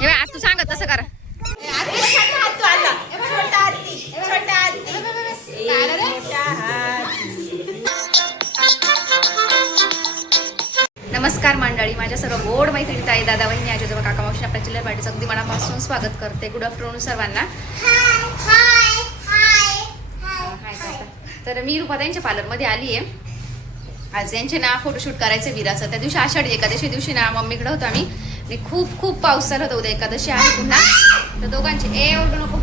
हे आज तू सांगत तसं करा. नमस्कार मंडळी माझ्या सर्व गोड मैत्रिणी ताई दादा वहिनी आजोबा काका मावशी आपल्या चिल्लर पार्टीचं अगदी मनापासून स्वागत करते. गुड आफ्टरनून सर्वांना. तर मी रुपाताईंच्या पार्लरमध्ये आली आहे. आज यांचे ना फोटोशूट करायचे विराचं. त्या दिवशी आषाढी एकादशी दिवशी ना मम्मीकडे होतो आम्ही. आणि खूप खूप पाऊस चालू होता उद्या एकादशी आहे पुन्हा. तर दोघांचे ए ओरडू नको.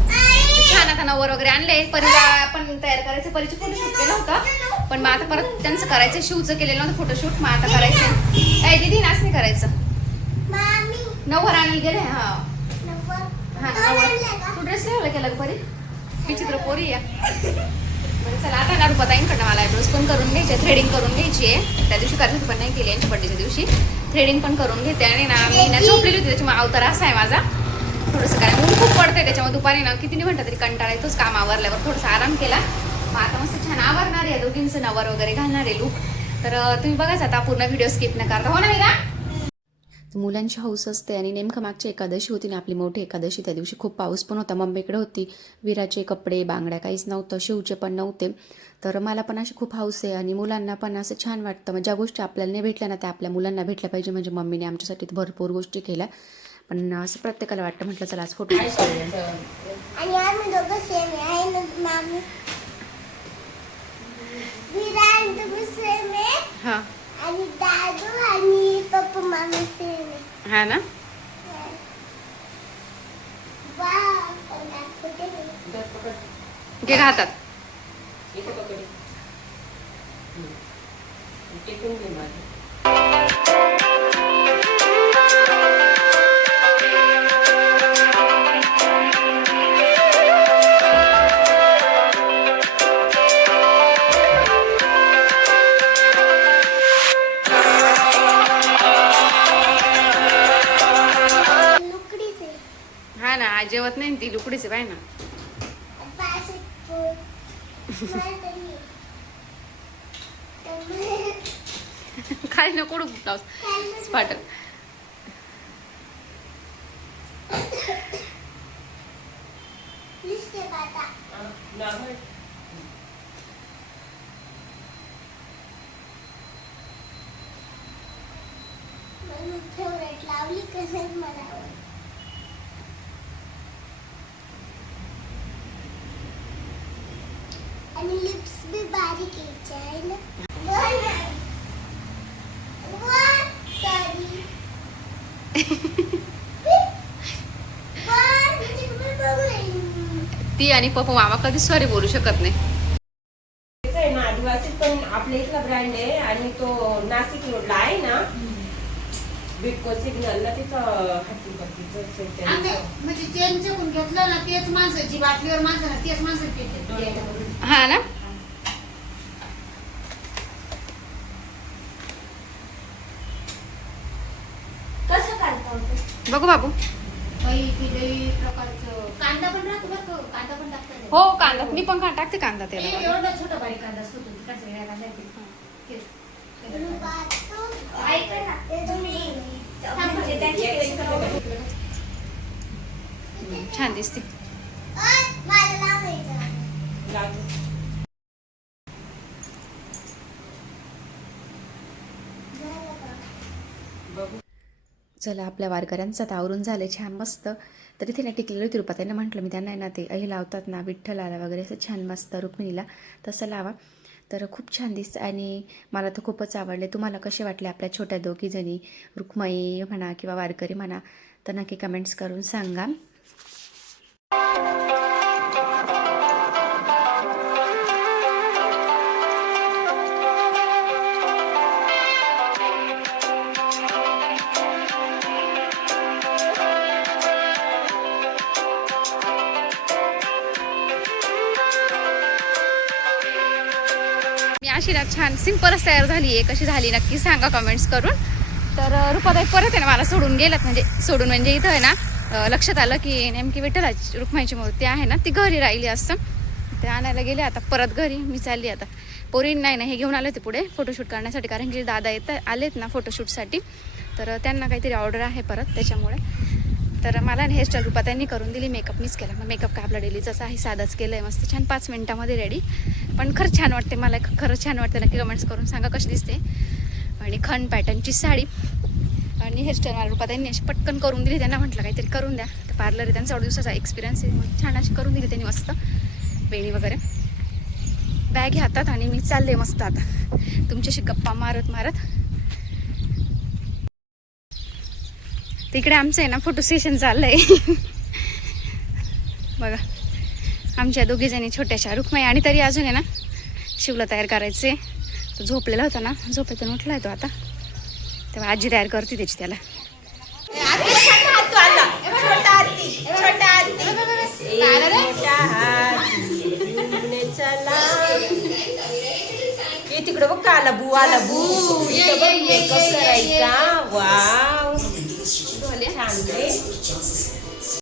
छान आता नवर वगैरे आणले. परीला पण तयार करायचं. परीचे फोटोशूट केलं होतं. पण मग आता परत त्यांचं करायचं. शिवचं केलेलं नव्हतं फोटोशूट मग आता करायचं. ए दीदी नाच नाही करायचं नवर आणायला गेले हा. हा नवर तू ड्रेस नाही केला परी? विचित्र पोरी या चला आता ना रुपाताईंकडनं मला आयब्रोज पण करून घ्यायचे थ्रेडिंग करून घ्यायची आहे. त्या दिवशी होती पण नाही केली. यांच्या बड्डेच्या दिवशी. थ्रेडिंग पण करून घेते आणि ना मी ना झोपलेली होती त्याच्यामुळे अवतार असा आहे माझा. थोडंसं काय ऊन खूप पडते त्याच्यामुळे दुपारी ना किती नाही म्हणतात तरी कंटाळा येतोच काम आवरल्यावर थोडासा आराम केला. मग आता मस्त छान आवरणार आहे दोघींचं नवर वगैरे घालणार आहे लूक तर तुम्ही बघाच आता पूर्ण व्हिडिओ स्किप न करता. हो ना मीरा मुलांची हौस असते आणि नेमकं मागची एकादशी होती ना आपली मोठी एकादशी त्या दिवशी खूप पाऊस पण होता मम्मीकडे होती. विराचे कपडे बांगड्या काहीच नव्हतं शिवचे पण नव्हते. तर मला पण अशी खूप हौस आहे आणि मुलांना पण असं छान वाटतं. मग ज्या गोष्टी आपल्याला नाही भेटल्या ना त्या आपल्या मुलांना भेटल्या पाहिजे. म्हणजे मम्मीने आमच्यासाठी भरपूर गोष्टी केल्या. पण असं प्रत्येकाला वाटतं म्हटलं चला आज फोटो आणि हां ना. घे हातात ती लुकडीच आहे ना. खाली दिसते का आता? फेवरेट लावली कसं मला आवडतं. आणि लिप्स बी बारीक यायचे आहे ना वन वन सॉरी वन म्हणजे तुम्ही बघू राहिली. ती आणि पप्पा मामा कधीच सॉरी बोलू शकत नाही. तेच आहे ना आदिवासी पण आपल्या इथला ब्रँड आहे आणि तो नाशिक रोडला आहे ना बिटको सिग्नलला तिथं म्हणजे ज्यांच्याकडून घेतलं ना तेच माणसं जी बाटलीवर माणसं ना तेच माणसं हा ना? कसं काढता बघू बाबू. काही प्रकारचं कांदा पण राहतो बरं का कांदा पण टाकतात हो कांदा. मी पण का टाकते कांदा त्याला. एवढा छोटा बारीक कांदा असतो तो तिकडचा वेगळा कांदा आहे ते. तेच. ऐका ना ते तुम्ही म्हणजे त्याची टेस्ट करून छान दिसते अय, मला लावायचं झालं का? बघू चला आपल्या वारकऱ्यांचं आता आवरून झालं छान मस्त. तर इथे ना टिकलेलं होती रुपा. त्यांना म्हटलं मी त्यांना ना ते हे लावतात ना विठ्ठलाला वगैरे असं छान मस्त रुक्मिणीला तसं लावा. तर खूप छान दिसतं. आणि मला तर खूपच आवडले तुम्हाला कसे वाटले आपल्या छोट्या दोघीजणी रुक्मई म्हणा किंवा वारकरी म्हणा तर नक्की कमेंट्स करून सांगा. कशी अशी ना छान सिंपलच तयार झाली आहे कशी झाली नक्की सांगा कमेंट्स करून. तर रुपाताई परत आहे ना मला सोडून गेलात म्हणजे सोडून म्हणजे इथं आहे ना लक्षात आलं की नेमकी विठ्ठलाची रुक्माईची मूर्ती आहे ना ती घरी राहिली असतं ते आणायला गेले आता परत घरी. मी चालली आता. पोरी नाही ना हे घेऊन आले होते पुढे फोटोशूट करण्यासाठी. कारण की दादा येत आलेत ना फोटोशूटसाठी तर त्यांना काहीतरी ऑर्डर आहे परत त्याच्यामुळे. तर मला ना हेअरस्टाईल रूपात त्यांनी करून दिली. मेकअप मीच केला. मग मेकअप का आपला जसं आहे साधाच केलं आहे मस्त छान पाच मिनटामध्ये रेडी पण खरंच छान वाटते मला. खरंच छान वाटते नक्की कमेंट्स करून सांगा कशी दिसते. आणि खन पॅटर्नची साडी. आणि हेअरस्टाईल मला रूपात त्यांनी अशी पटकन करून दिली. त्यांना म्हटलं काहीतरी करून द्या. तर पार्लर आहे त्यांचा एवढा दिवसाचा एक्सपिरियन्स आहे. मग छान अशी करून दिली त्यांनी मस्त. वेणी वगैरे. बॅग हातात आणि मी चालले मस्त आता. तुमच्याशी गप्पा मारत मारत. तिकडे आमचं आहे ना फोटो सेशन चाललंय. बघा आमच्या दोघीजणी छोट्याशा रुक्माई आणि तरी अजून आहे ना शिवला तयार करायचे तो झोपलेला होता ना झोपेतून उठला तो आता. तेव्हा आजी तयार करते त्याची त्याला. तिकडं तिकडे बघ का लबू बू आला बू. करायचा. वा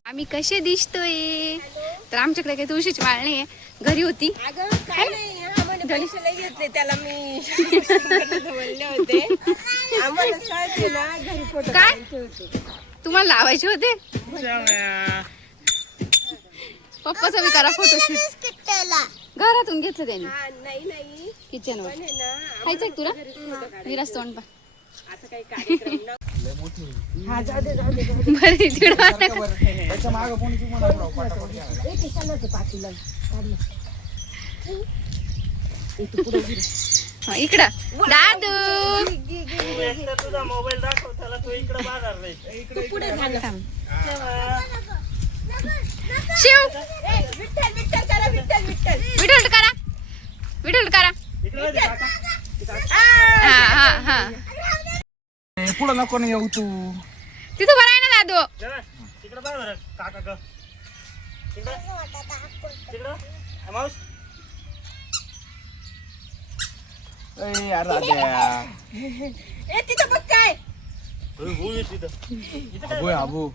आम्ही कसे दिसतोय? तर आमच्याकडे काही तुळशीची माळ नाही. घरी? होती घेतले त्याला मी. बोलले होते. काय? तुम्हाला लावायचे होते? पप्पाचा मी करा फोटोशूट घरातून घेतलं त्यांनी. हा नाही नाही. किचनवर पण आहे ना खायचंय तुला? विराज तोंड पा हा जाऊ दे जाऊ दे जाऊ दे. बरं तिकडं त्याच्या मागं कोणी तुम्हाला राव, पाठोपाठ घ्या. ए, ते चाललं होतं पातीला. काढलं. हा, इकडं दादू तू पुढे झालं थांब. शिव विठ्ठल विठ्ठल करा विठ्ठल विठ्ठल विठोल्ड करा विठोल्ड करा हा हा हा पुढं नको ना येऊ तू तिथं बरं आहे ना दादू ए, यार राजा ए तिथं बघ काय अबू आहे, अबू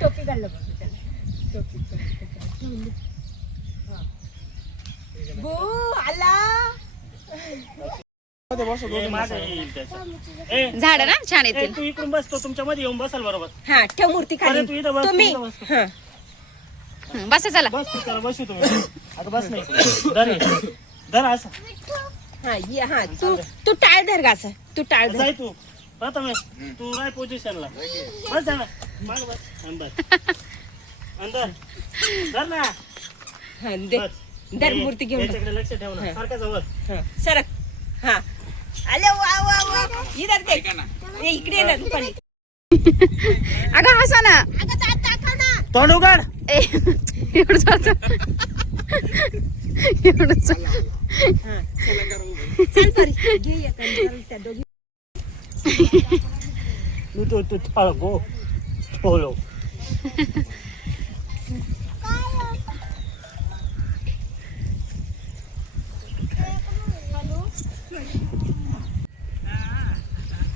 टोपी घाललं बघ त्याला. टोपी टोपी. हा. बू आला मध्ये बसू दोघी झाड ना छान येतील. तू इकडून बसतो तुमच्या मध्ये येऊन बसाल बरोबर. हा ठेव मूर्ती खाली. अरे, तू इथं बस, तुम्ही. तू इथं बस. हा. हं, बसा चला. बस तू त्याला बसू तुम्ही. आता बस नाही. धर हे. धर असं. हा ये हा तू तू टाळ धर गासा तू टाळ धर. जाय तू. प्रथम तू राय पोझिशनला बस जा ना माग बस. आणि बस अंदर. धर ना. हा दे. बस. धर मूर्ती घेऊन लक्ष ठेव ना सारखा जवळ हा, सरक हा आले वा वा वा इधर दे ए, इकडे ये ना रुपाली अगं हसा ना अगं दात दाखव ना तोंड उघड ए एवढं चालतं. एवढं चाल- हा चल परी घे एक आणि चल त्या दोघी तू तू तू थाळ गो ठोलो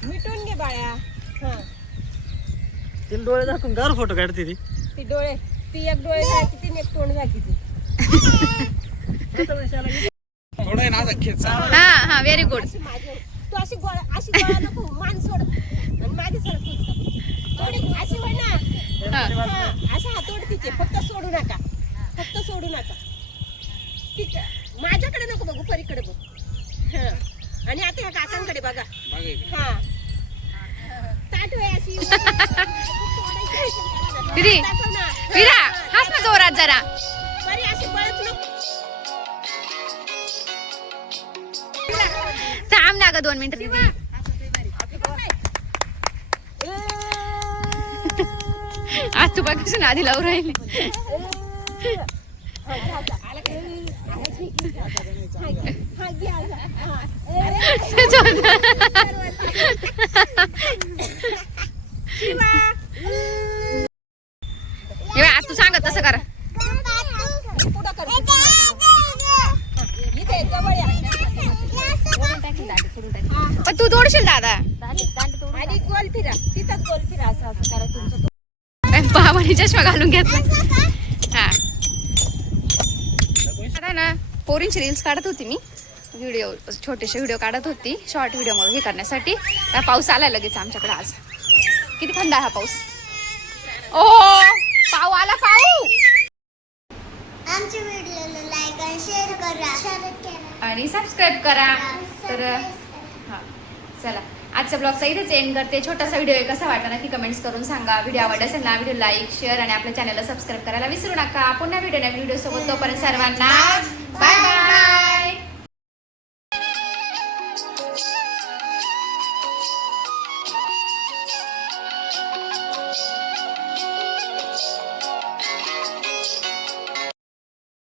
मिटून घे बाळा हा. तिला डोळे दाखवून गार फोटो काढते ती. ती डोळे ती एक डोळे झाकी ती एक तोंड झाकी ती. थोडं आहे ना आता खेचा. हा हा व्हेरी गुड अशी माझी तू अशी गोळा अशी गोळा नको मान सोड. आणि माझी सर थोडी अशी होय ना. हा. हा, असे हातोड तिचे फक्त सोडू नका. फक्त सोडू नका. ठीक माझ्याकडे नको बघू परीकडे बघ. हा. आणि आता ह्या काकांकडे बघा. हा. दीदी. विरा हस ना जोरात जरा. थांब ना ग दोन मिनिटं दीदी. आज तू बघ आधी लावून राहिली तू सांग तसं करा. पुढं कर. इथे जवळ पण तू तोडशील दादा. गोल फिरा तिथं गोल फिरा असं असं करा तुमचं भावाने चष्मा घालून घेतला. हा. ना. पोरींची रील्स काढत होती मी. व्हिडिओ छोटेसे व्हिडिओ काढत होती. शॉर्ट व्हिडिओ हे करण्यासाठी. पाऊस आला लगेच आमच्याकडे आज. किती थंड आहे हा पाऊस? ओ पाऊ आला पाऊ आणि सबस्क्राईब करा. तर हा चला. आजच्या ब्लॉगचा इथेच एंड करते. छोटासा व्हिडिओ कसा वाटला नक्की कमेंट्स करून सांगा. व्हिडिओ आवडला असेल ना व्हिडिओ लाईक शेअर आणि आपल्या चॅनलला सबस्क्राईब करायला विसरू नका. पुन्हा व्हिडिओ नवीन व्हिडिओ सोबत तोपर्यंत सर्वांना Bye bye.